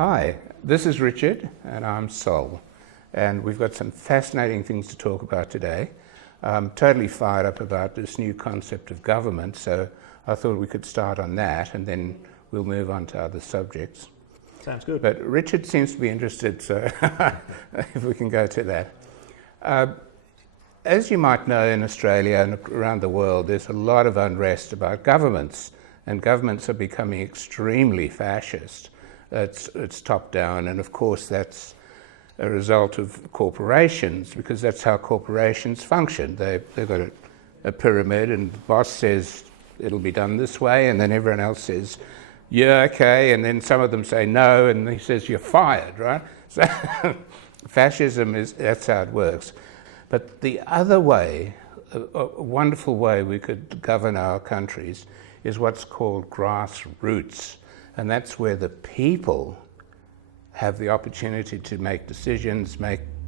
Hi, this is Richard and I'm Sol, and we've got some fascinating things to talk about today. I'm totally fired up about this new concept of government, so I thought we could start on that and then we'll move on to other subjects. Sounds good. But Richard seems to be interested, so if we can go to that. As you might know, in Australia and around the world, there's a lot of unrest about governments, and governments are becoming extremely fascist. It's top down, and of course that's a result of corporations, because that's how corporations function. They've got a pyramid, and the boss says it'll be done this way, and then everyone else says, yeah, okay, and then some of them say no, and he says you're fired, right? So fascism that's how it works. But the other way, a wonderful way we could govern our countries is what's called grassroots. And that's where the people have the opportunity to make decisions,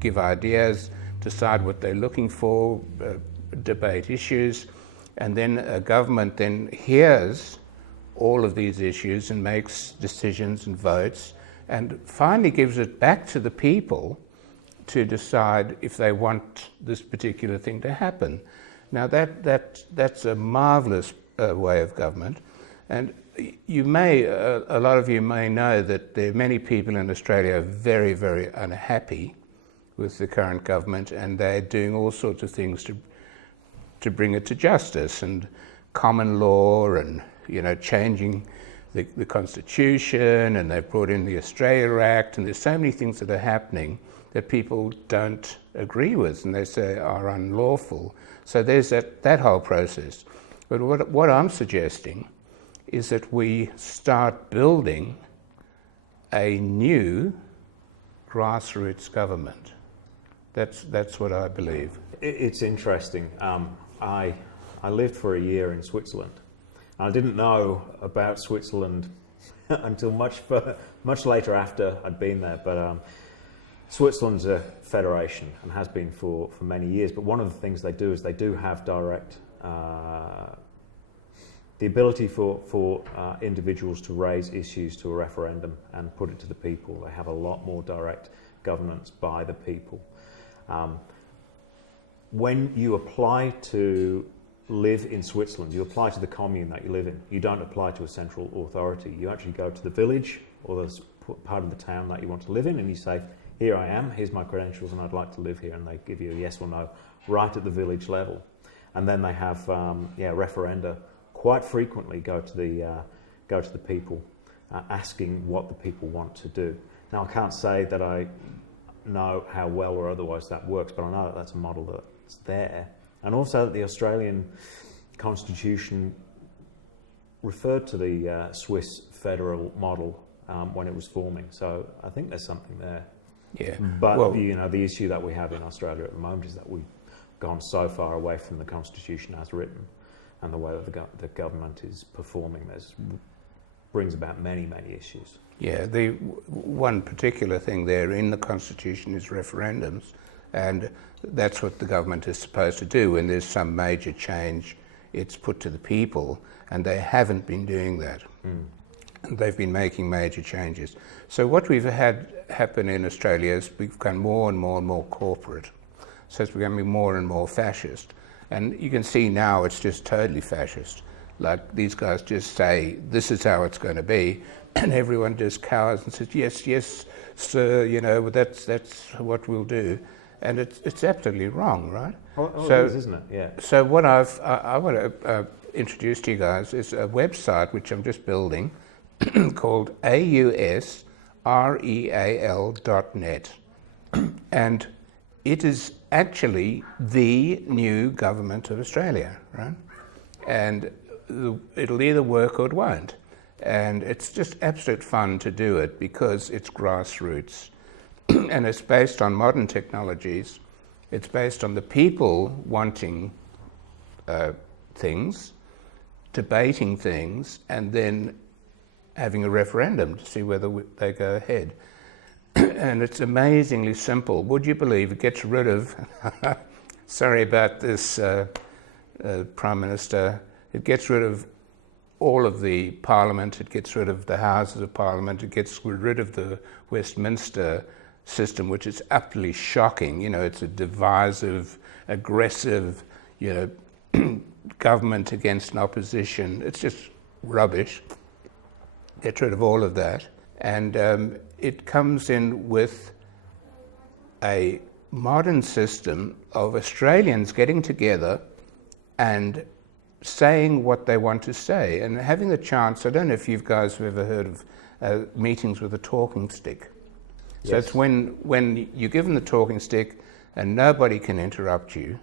give ideas, decide what they're looking for, debate issues, and then a government then hears all of these issues and makes decisions and votes, and finally gives it back to the people to decide if they want this particular thing to happen. Now that's a marvelous way of government, and you may, a lot of you may know that there are many people in Australia very, very unhappy with the current government, and they're doing all sorts of things to bring it to justice and common law, and changing the Constitution, and they've brought in the Australia Act, and there's so many things that are happening that people don't agree with and they say are unlawful. So there's that whole process. But what I'm suggesting is that we start building a new grassroots government. That's what I believe. It's interesting. I lived for a year in Switzerland. I didn't know about Switzerland until much later after I'd been there. But Switzerland's a federation and has been for many years. But one of the things they do is they do have direct the ability for individuals to raise issues to a referendum and put it to the people. They have a lot more direct governance by the people. When you apply to live in Switzerland, you apply to the commune that you live in. You don't apply to a central authority. You actually go to the village or the part of the town that you want to live in, and you say, here I am, here's my credentials, and I'd like to live here, and they give you a yes or no right at the village level. And then they have referenda quite frequently go to the people, asking what the people want to do. Now, I can't say that I know how well or otherwise that works, but I know that that's a model that's there. And also that the Australian Constitution referred to the Swiss federal model when it was forming. So I think there's something there. Yeah. But the issue that we have in Australia at the moment is that we've gone so far away from the Constitution as written, and the way that the government is performing brings about many, many issues. Yeah, the one particular thing there in the Constitution is referendums, and that's what the government is supposed to do. When there's some major change, it's put to the people, and they haven't been doing that. And they've been making major changes. So what we've had happen in Australia is we've become more and more and more corporate. So it's becoming more and more fascist. And you can see now it's just totally fascist. Like, these guys just say, this is how it's going to be, and everyone just cowers and says, yes, yes, sir, that's what we'll do. And it's absolutely wrong, right? So, it is, isn't it? Yeah. So what I want to introduce to you guys is a website which I'm just building called ausreal.net. And it is actually the new government of Australia, right? And it'll either work or it won't. And it's just absolute fun to do it because it's grassroots. And it's based on modern technologies. It's based on the people wanting things, debating things, and then having a referendum to see whether they go ahead. And it's amazingly simple. Would you believe it gets rid of, sorry about this, Prime Minister, it gets rid of all of the Parliament, it gets rid of the Houses of Parliament, it gets rid of the Westminster system, which is utterly shocking. You know, it's a divisive, aggressive, you know, government against an opposition. It's just rubbish. Get rid of all of that. And it comes in with a modern system of Australians getting together and saying what they want to say and having the chance. I don't know if you guys have ever heard of meetings with a talking stick. So Yes. it's when you give them the talking stick and nobody can interrupt you.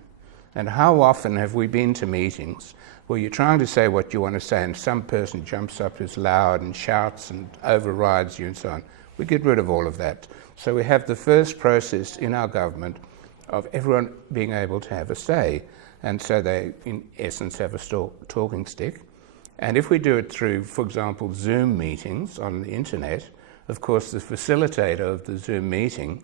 And how often have we been to meetings where you're trying to say what you want to say and some person jumps up who's loud and shouts and overrides you and so on? We get rid of all of that. So we have the first process in our government of everyone being able to have a say. And so they, in essence, have a talking stick. And if we do it through, for example, Zoom meetings on the internet, of course, the facilitator of the Zoom meeting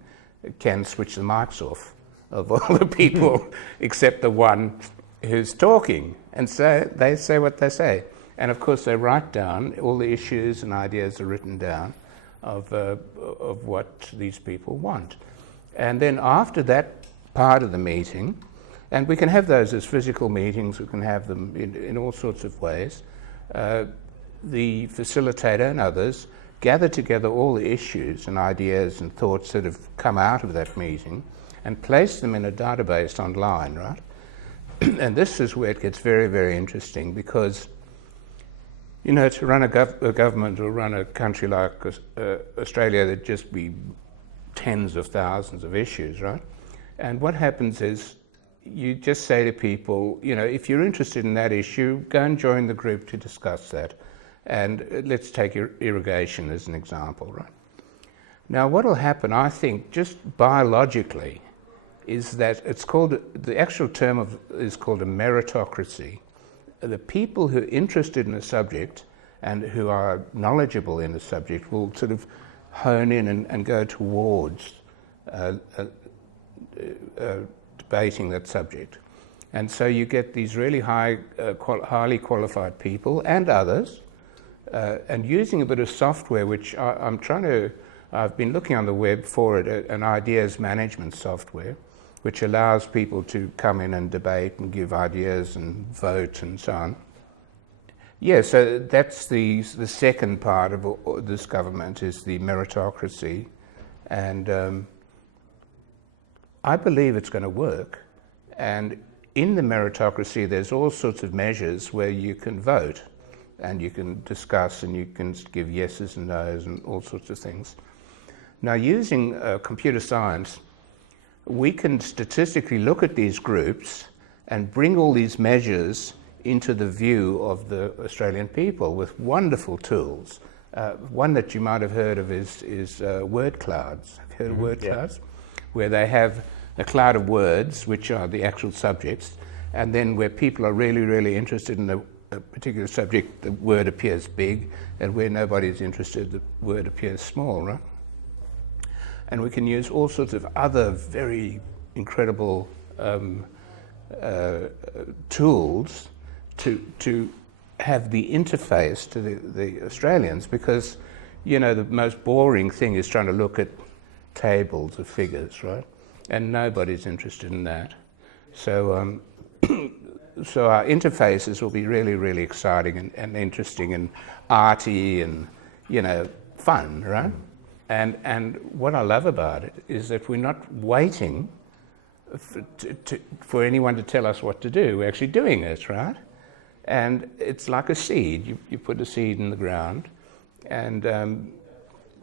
can switch the mics off of all the people except the one who's talking. And so they say what they say. And of course, they write down all the issues and ideas are written down of what these people want. And then after that part of the meeting, and we can have those as physical meetings, we can have them in all sorts of ways, the facilitator and others gather together all the issues and ideas and thoughts that have come out of that meeting and place them in a database online, right? And this is where it gets very, very interesting because, you know, to run a government or run a country like Australia, there'd just be tens of thousands of issues, right? And what happens is you just say to people, you know, if you're interested in that issue, go and join the group to discuss that. And let's take irrigation as an example, right? Now, what will happen, I think, just biologically, is that it's called, the actual term is called a meritocracy. The people who are interested in a subject and who are knowledgeable in the subject will sort of hone in and go towards debating that subject. And so you get these really highly qualified people and others, and using a bit of software, which I've been looking on the web for it, an ideas management software, which allows people to come in and debate and give ideas and vote and so on. Yeah, so that's the second part of this government, is the meritocracy. And I believe it's going to work. And in the meritocracy, there's all sorts of measures where you can vote and you can discuss and you can give yeses and nos and all sorts of things. Now, using computer science, we can statistically look at these groups and bring all these measures into the view of the Australian people with wonderful tools. One that you might have heard of is word clouds. Have you heard of word clouds? Where they have a cloud of words, which are the actual subjects, and then where people are really, really interested in a particular subject, the word appears big, and where nobody's interested, the word appears small, right? And we can use all sorts of other very incredible tools to have the interface to the Australians, because, you know, the most boring thing is trying to look at tables of figures, right? And nobody's interested in that. So, so our interfaces will be really, really exciting and interesting and arty and, you know, fun, right? And what I love about it is that we're not waiting for anyone to tell us what to do. We're actually doing it, right? And it's like a seed. You put a seed in the ground, and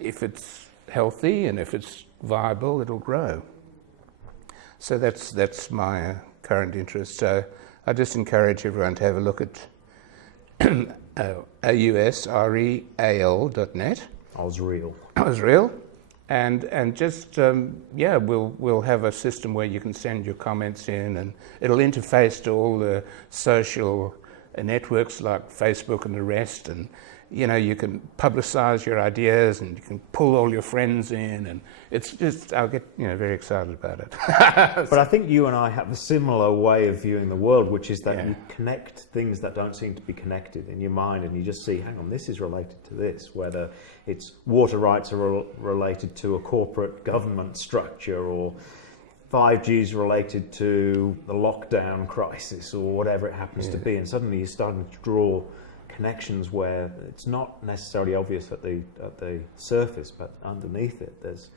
if it's healthy and if it's viable, it'll grow. So that's my current interest. So I just encourage everyone to have a look at ausreal.net. Ausreal. And just, we'll have a system where you can send your comments in, and it'll interface to all the social networks like Facebook and the rest, and you know, you can publicize your ideas and you can pull all your friends in, and it's just, I'll get, you know, very excited about it. But I think you and I have a similar way of viewing the world, which is that Yeah. you connect things that don't seem to be connected in your mind, and you just see, hang on, this is related to this, whether it's water rights are related to a corporate government structure, or 5G is related to the lockdown crisis, or whatever it happens to be, and suddenly you're starting to draw connections where it's not necessarily obvious at the surface, but underneath it there's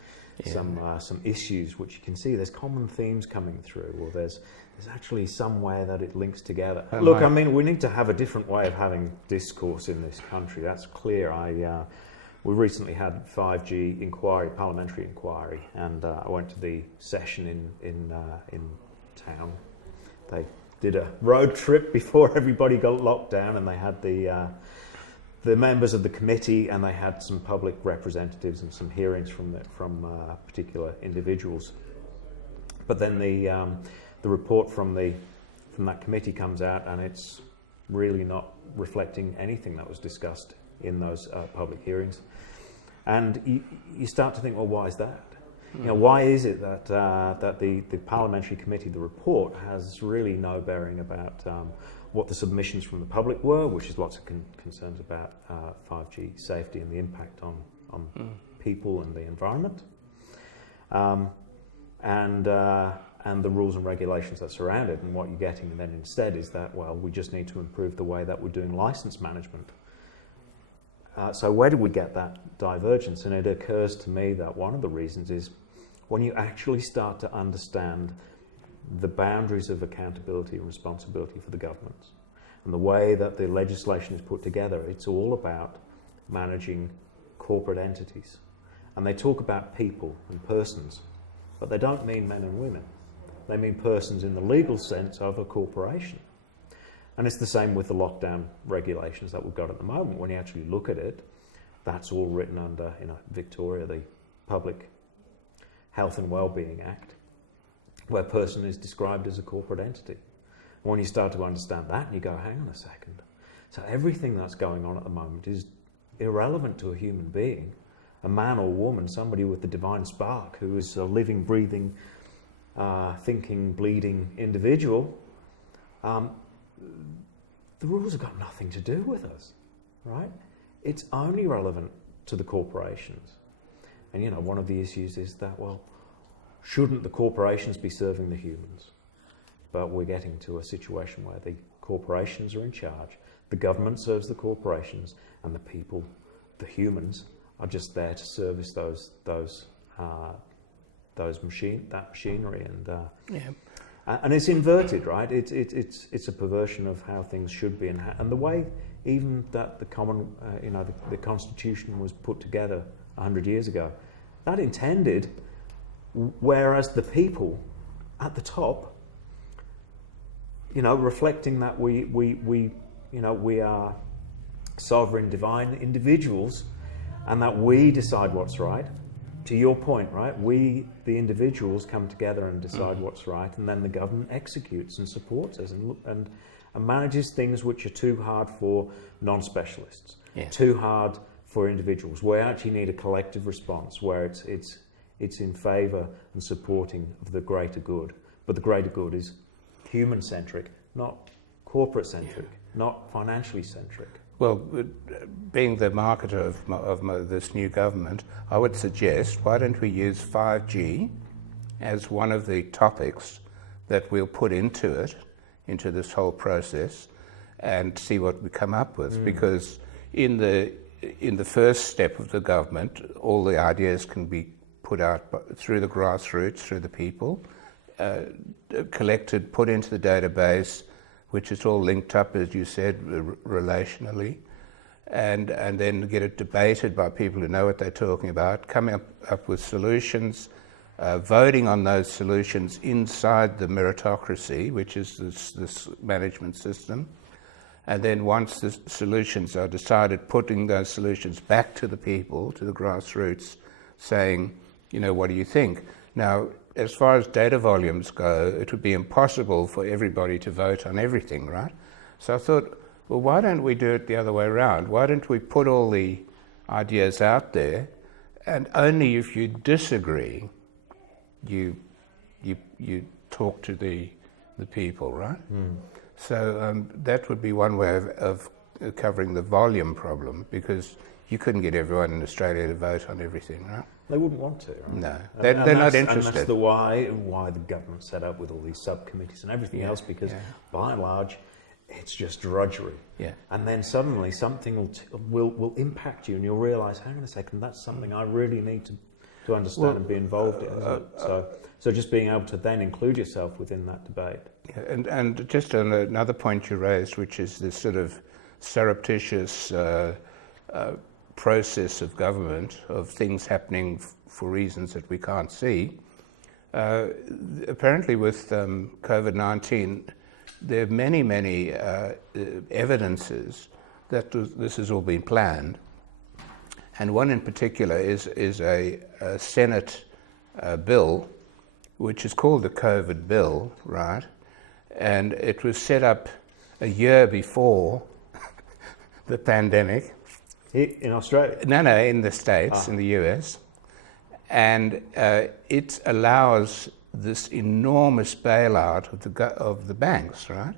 some issues which you can see. There's common themes coming through, or there's actually some way that it links together. Look, I mean, we need to have a different way of having discourse in this country. That's clear. We recently had 5G inquiry, parliamentary inquiry, and I went to the session in town. They did a road trip before everybody got locked down, and they had the members of the committee, and they had some public representatives and some hearings from particular individuals. But then the report from that committee comes out, and it's really not reflecting anything that was discussed in those public hearings. And you start to think, well, why is that? You know, why is it that the parliamentary committee, the report, has really no bearing about what the submissions from the public were, which is lots of concerns about 5G safety and the impact on people and the environment, and the rules and regulations that surround it. And what you're getting then instead is that, well, we just need to improve the way that we're doing license management. So where did we get that divergence? And it occurs to me that one of the reasons is when you actually start to understand the boundaries of accountability and responsibility for the governments and the way that the legislation is put together, it's all about managing corporate entities. And they talk about people and persons, but they don't mean men and women. They mean persons in the legal sense of a corporation. And it's the same with the lockdown regulations that we've got at the moment. When you actually look at it, that's all written under, you know, Victoria, the Public Health and Wellbeing Act, where a person is described as a corporate entity. And when you start to understand that, you go, hang on a second. So everything that's going on at the moment is irrelevant to a human being, a man or woman, somebody with the divine spark, who is a living, breathing, thinking, bleeding individual. The rules have got nothing to do with us, right? It's only relevant to the corporations. And, you know, one of the issues is that, well, shouldn't the corporations be serving the humans? But we're getting to a situation where the corporations are in charge, the government serves the corporations, and the people, the humans, are just there to service that machinery. And it's inverted, right? It's a perversion of how things should be, and the way even that the common, the Constitution was put together 100 years ago, that intended, whereas the people at the top, you know, reflecting that we are sovereign, divine individuals, and that we decide what's right. To your point, right? We, the individuals, come together and decide what's right, and then the government executes and supports us and manages things which are too hard for non-specialists, too hard for individuals. We actually need a collective response where it's in favour and supporting of the greater good. But the greater good is human-centric, not corporate-centric, not financially centric. Well, being the marketer of this new government, I would suggest, why don't we use 5G as one of the topics that we'll put into this whole process, and see what we come up with. Because in the first step of the government, all the ideas can be put out through the grassroots, through the people, collected, put into the database, which is all linked up, as you said, relationally, and then get it debated by people who know what they're talking about, coming up with solutions, voting on those solutions inside the meritocracy, which is this management system, and then once the solutions are decided, putting those solutions back to the people, to the grassroots, saying, you know, what do you think? Now, as far as data volumes go, it would be impossible for everybody to vote on everything, right? So I thought, well, why don't we do it the other way around? Why don't we put all the ideas out there, and only if you disagree, you talk to the people, right? So that would be one way of covering the volume problem, because you couldn't get everyone in Australia to vote on everything, right? They wouldn't want to, right? No, they're not interested. And that's why the government's set up with all these subcommittees and everything else, because by and large, it's just drudgery. Yeah. And then suddenly something will impact you, and you'll realise, hang on a second, that's something I really need to understand and be involved in. So just being able to then include yourself within that debate. Yeah, and just on another point you raised, which is this sort of surreptitious process of government, of things happening for reasons that we can't see. Apparently with COVID-19, there are many evidences that this has all been planned. And one in particular is a Senate bill, which is called the COVID bill, right? And it was set up a year before the pandemic. In Australia? No, in the States, in the US. And it allows this enormous bailout of the banks, right?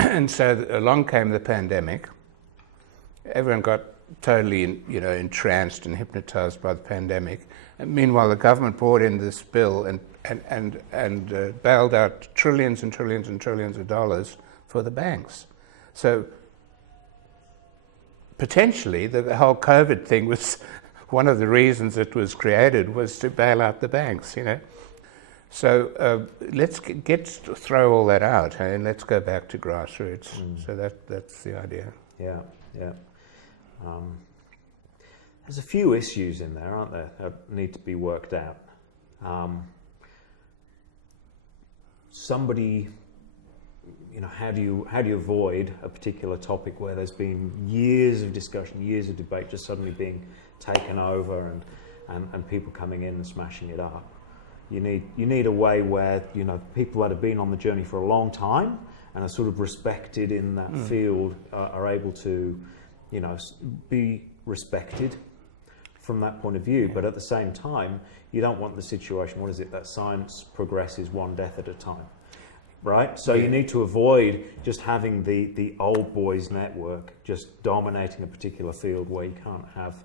And so along came the pandemic. Everyone got totally entranced and hypnotized by the pandemic. And meanwhile, the government brought in this bill and bailed out trillions and trillions and trillions of dollars for the banks. So potentially, the whole COVID thing was one of the reasons it was created, was to bail out the banks, So let's throw all that out, and let's go back to grassroots. So that's the idea. Yeah. There's a few issues in there, aren't there, that need to be worked out. How do you avoid a particular topic where there's been years of discussion, years of debate, just suddenly being taken over and people coming in and smashing it up? You need a way where people that have been on the journey for a long time and are sort of respected in that field are able to be respected from that point of view. But at the same time, you don't want the situation, that science progresses one death at a time. Right? So you need to avoid just having the old boys network just dominating a particular field where you can't have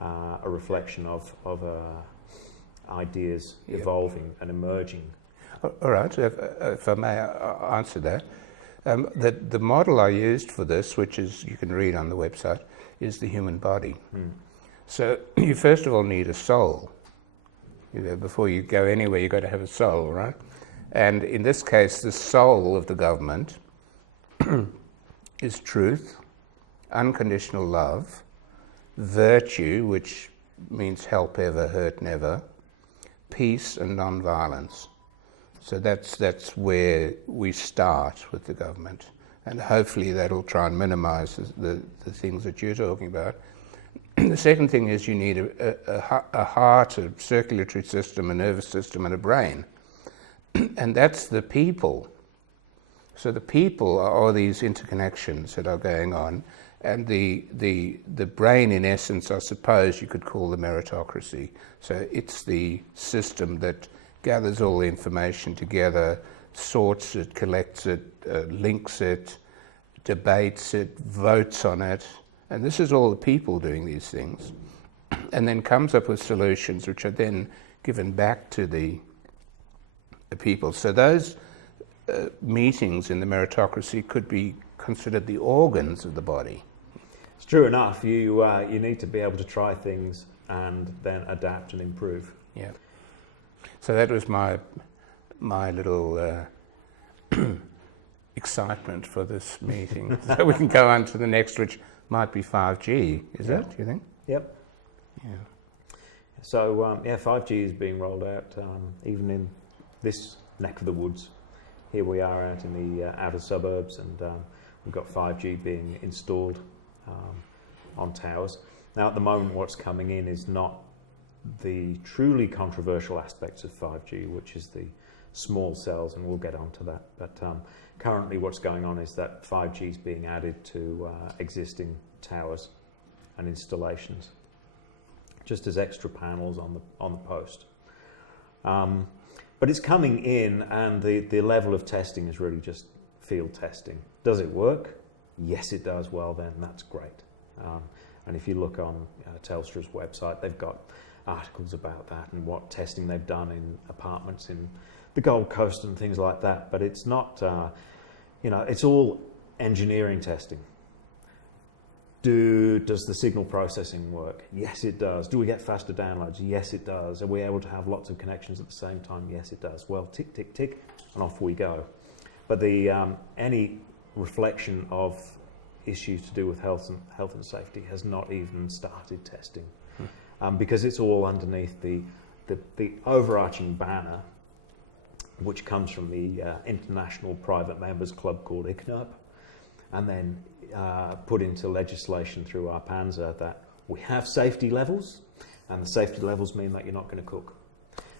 a reflection of ideas evolving and emerging. All right, if I may answer that. The model I used for this, which is you can read on the website, is the human body. So you first of all need a soul. Before you go anywhere, you've got to have a soul, right? And in this case, the soul of the government is truth, unconditional love, virtue, which means help ever, hurt never, peace and non-violence. So that's where we start with the government. And hopefully that'll try and minimize the things that you're talking about. The second thing is you need a heart, a circulatory system, a nervous system, and a brain. And that's the people. So the people are these interconnections that are going on, and the brain, in essence, I suppose you could call the meritocracy. So it's the system that gathers all the information together, sorts it, collects it, links it, debates it, votes on it, and this is all the people doing these things, and then comes up with solutions which are then given back to the people. So those meetings in the meritocracy could be considered the organs of the body. It's true enough. You need to be able to try things and then adapt and improve. Yeah. So that was my little excitement for this meeting. So we can go on to the next, which might be 5G. Is that, do you think? Yep. Yeah. So 5G is being rolled out even in this neck of the woods. Here we are out in the outer suburbs, and we've got 5G being installed on towers. Now at the moment what's coming in is not the truly controversial aspects of 5G, which is the small cells, and we'll get onto that. But currently what's going on is that 5G is being added to existing towers and installations, just as extra panels on the post. But it's coming in, and the level of testing is really just field testing. Does it work? Yes, it does. Well, then that's great. And if you look on Telstra's website, they've got articles about that and what testing they've done in apartments in the Gold Coast and things like that. But it's not, it's all engineering testing. Does the signal processing work? Yes, it does. Do we get faster downloads? Yes, it does. Are we able to have lots of connections at the same time? Yes, it does. Well, tick, tick, tick, and off we go. But any reflection of issues to do with health and safety has not even started testing, because it's all underneath the overarching banner, which comes from the International Private Members Club called ICNIRP, and then put into legislation through our PANZA that we have safety levels, and the safety levels mean that you're not going to cook.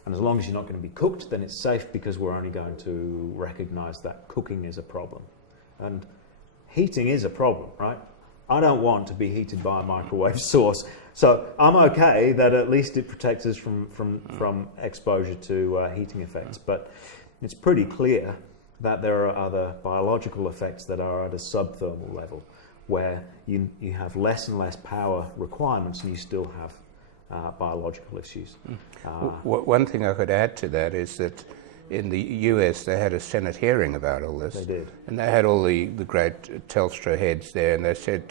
And as long as you're not going to be cooked, then it's safe, because we're only going to recognise that cooking is a problem. And heating is a problem, right? I don't want to be heated by a microwave source, so I'm okay that at least it protects us from exposure to heating effects. But it's pretty clear that there are other biological effects that are at a subthermal level, where you have less and less power requirements, and you still have biological issues. One thing I could add to that is that in the US they had a Senate hearing about all this. They did. And they had all the great Telstra heads there, and they said,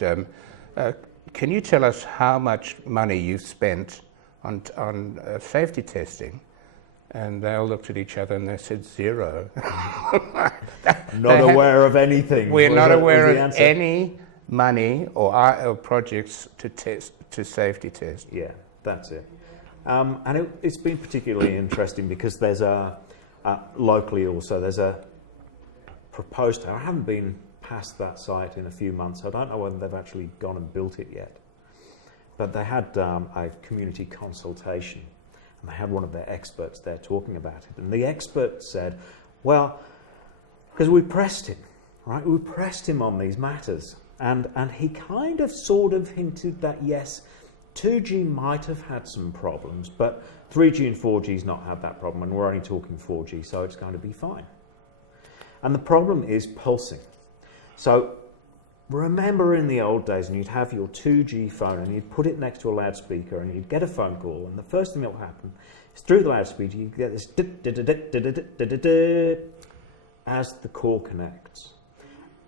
can you tell us how much money you spent on safety testing? And they all looked at each other and they said 0. Not aware of anything. We're not aware of any money or projects to safety test. Yeah, that's it. And it's been particularly interesting because there's locally also, there's a proposed tower. I haven't been past that site in a few months. I don't know whether they've actually gone and built it yet. But they had a community consultation, and they had one of their experts there talking about it. And the expert said, well, because we pressed him, right? We pressed him on these matters. And he kind of sort of hinted that, yes, 2G might have had some problems, but 3G and 4G's not had that problem, and we're only talking 4G, so it's going to be fine. And the problem is pulsing. So remember in the old days, and you'd have your 2G phone, and you'd put it next to a loudspeaker, and you'd get a phone call, and the first thing that will happen is through the loudspeaker, you get this as the call connects.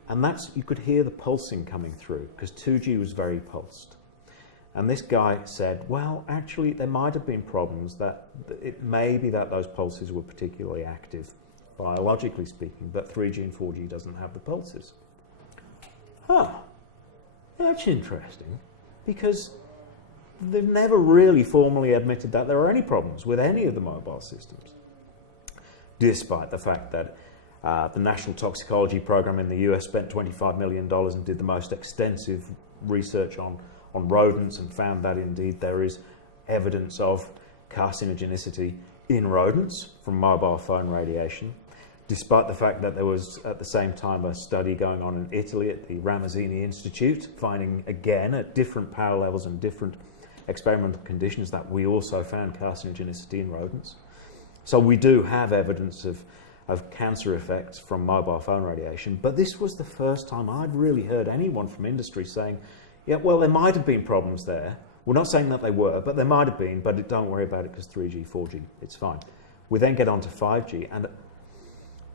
And you could hear the pulsing coming through, because 2G was very pulsed. And this guy said, well, actually, there might have been problems that it may be that those pulses were particularly active, biologically speaking, but 3G and 4G doesn't have the pulses. That's interesting, because they've never really formally admitted that there are any problems with any of the mobile systems, despite the fact that the National Toxicology Program in the US spent $25 million and did the most extensive research on rodents, and found that indeed there is evidence of carcinogenicity in rodents from mobile phone radiation, despite the fact that there was at the same time a study going on in Italy at the Ramazzini Institute, finding again at different power levels and different experimental conditions that we also found carcinogenicity in rodents. So we do have evidence of cancer effects from mobile phone radiation, but this was the first time I'd really heard anyone from industry saying, yeah, well, there might have been problems there. We're not saying that they were, but there might have been, but don't worry about it because 3G, 4G, it's fine. We then get on to 5G, and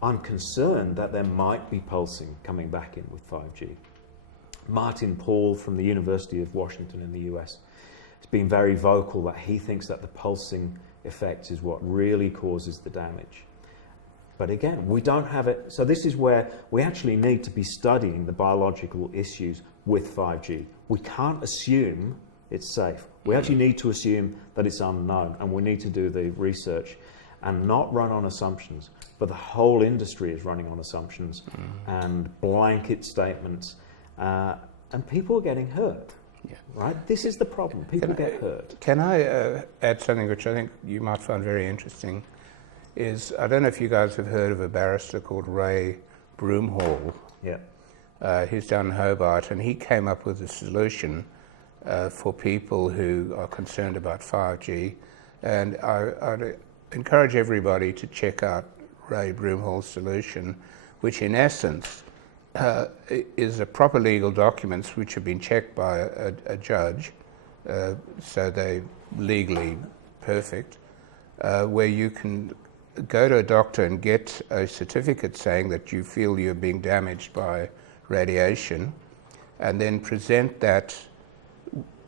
I'm concerned that there might be pulsing coming back in with 5G. Martin Paul from the University of Washington in the US has been very vocal that he thinks that the pulsing effect is what really causes the damage. But again, we don't have it. So this is where we actually need to be studying the biological issues with 5G. We can't assume it's safe. We actually need to assume that it's unknown, and we need to do the research and not run on assumptions. But the whole industry is running on assumptions and blanket statements, and people are getting hurt. Yeah. Right? This is the problem. People get hurt. Can I add something which I think you might find very interesting? is, I don't know if you guys have heard of a barrister called Ray Broomhall. Yeah. He's down in Hobart, and he came up with a solution for people who are concerned about 5G. And I'd encourage everybody to check out Ray Broomhall's solution, which in essence is a proper legal documents which have been checked by a judge, so they're legally perfect, where you can go to a doctor and get a certificate saying that you feel you're being damaged by radiation, and then present that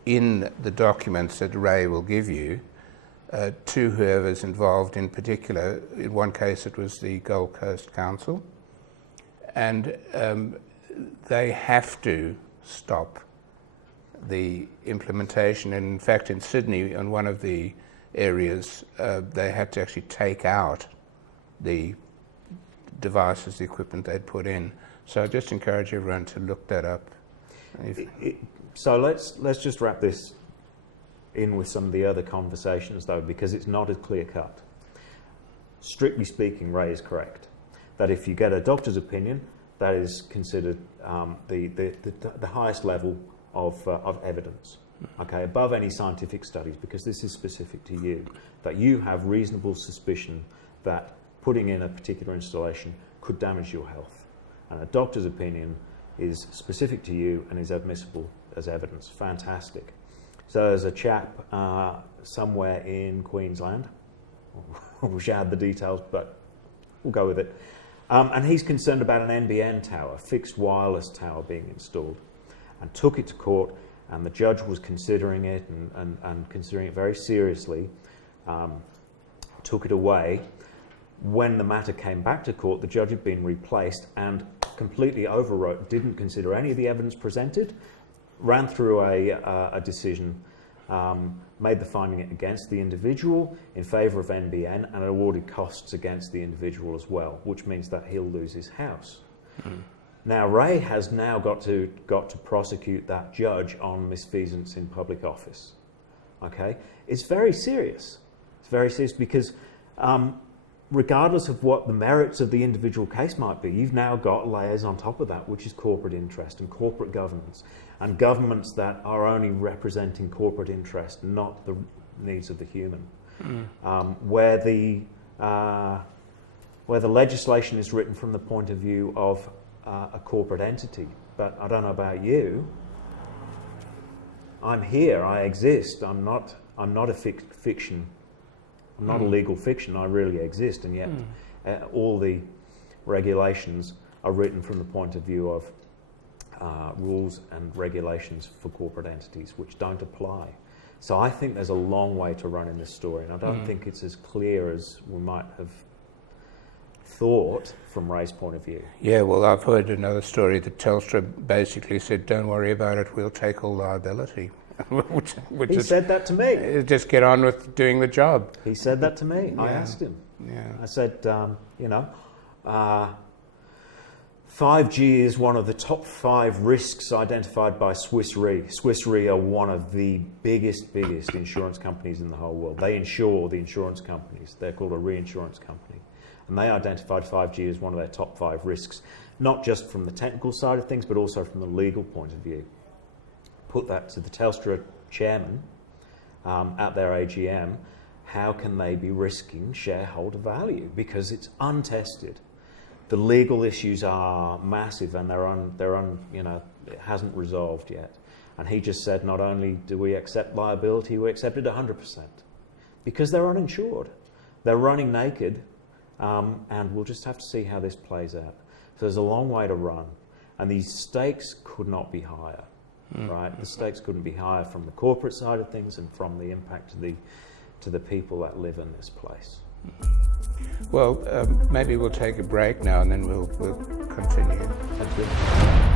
in the documents that Ray will give you to whoever's involved. In particular, in one case it was the Gold Coast Council, and they have to stop the implementation. And in fact, in Sydney, on one of the areas, they had to actually take out the devices, the equipment they'd put in. So I just encourage everyone to look that up. So let's just wrap this in with some of the other conversations, though, because it's not as clear cut. Strictly speaking, Ray is correct that if you get a doctor's opinion, that is considered the highest level of evidence, okay, above any scientific studies, because this is specific to you, that you have reasonable suspicion that putting in a particular installation could damage your health. And a doctor's opinion is specific to you and is admissible as evidence. Fantastic. So there's a chap somewhere in Queensland, I wish I had the details, but we'll go with it. And he's concerned about an NBN tower, fixed wireless tower being installed, and took it to court, and the judge was considering it and considering it very seriously, took it away. When the matter came back to court, the judge had been replaced and completely overwrote, didn't consider any of the evidence presented, ran through a decision, made the finding against the individual in favour of NBN, and awarded costs against the individual as well, which means that he'll lose his house. Now, Ray has now got to prosecute that judge on misfeasance in public office. Okay, it's very serious. It's very serious because regardless of what the merits of the individual case might be, you've now got layers on top of that, which is corporate interest and corporate governance, and governments that are only representing corporate interest, not the needs of the human. Where the legislation is written from the point of view of a corporate entity. But I don't know about you. I'm here. I exist. I'm not a fiction. I'm not a legal fiction. I really exist, and yet all the regulations are written from the point of view of rules and regulations for corporate entities, which don't apply. So I think there's a long way to run in this story, and I don't think it's as clear as we might have thought from Ray's point of view. Yeah, well, I've heard another story that Telstra basically said, don't worry about it, we'll take all liability. which he said that to me. Just get on with doing the job. He said that to me. Yeah. I asked him. Yeah. I said, 5G is one of the top 5 risks identified by Swiss Re. Swiss Re are one of the biggest insurance companies in the whole world. They insure the insurance companies. They're called a reinsurance company. And they identified 5G as one of their top 5 risks, not just from the technical side of things, but also from the legal point of view. Put that to the Telstra chairman at their AGM. How can they be risking shareholder value? Because it's untested. The legal issues are massive, and it hasn't resolved yet. And he just said, not only do we accept liability, we accept it 100%, because they're uninsured. They're running naked, and we'll just have to see how this plays out. So there's a long way to run, and these stakes could not be higher, right? The stakes couldn't be higher from the corporate side of things and from the impact to the people that live in this place. Well, maybe we'll take a break now and then we'll continue. That's good.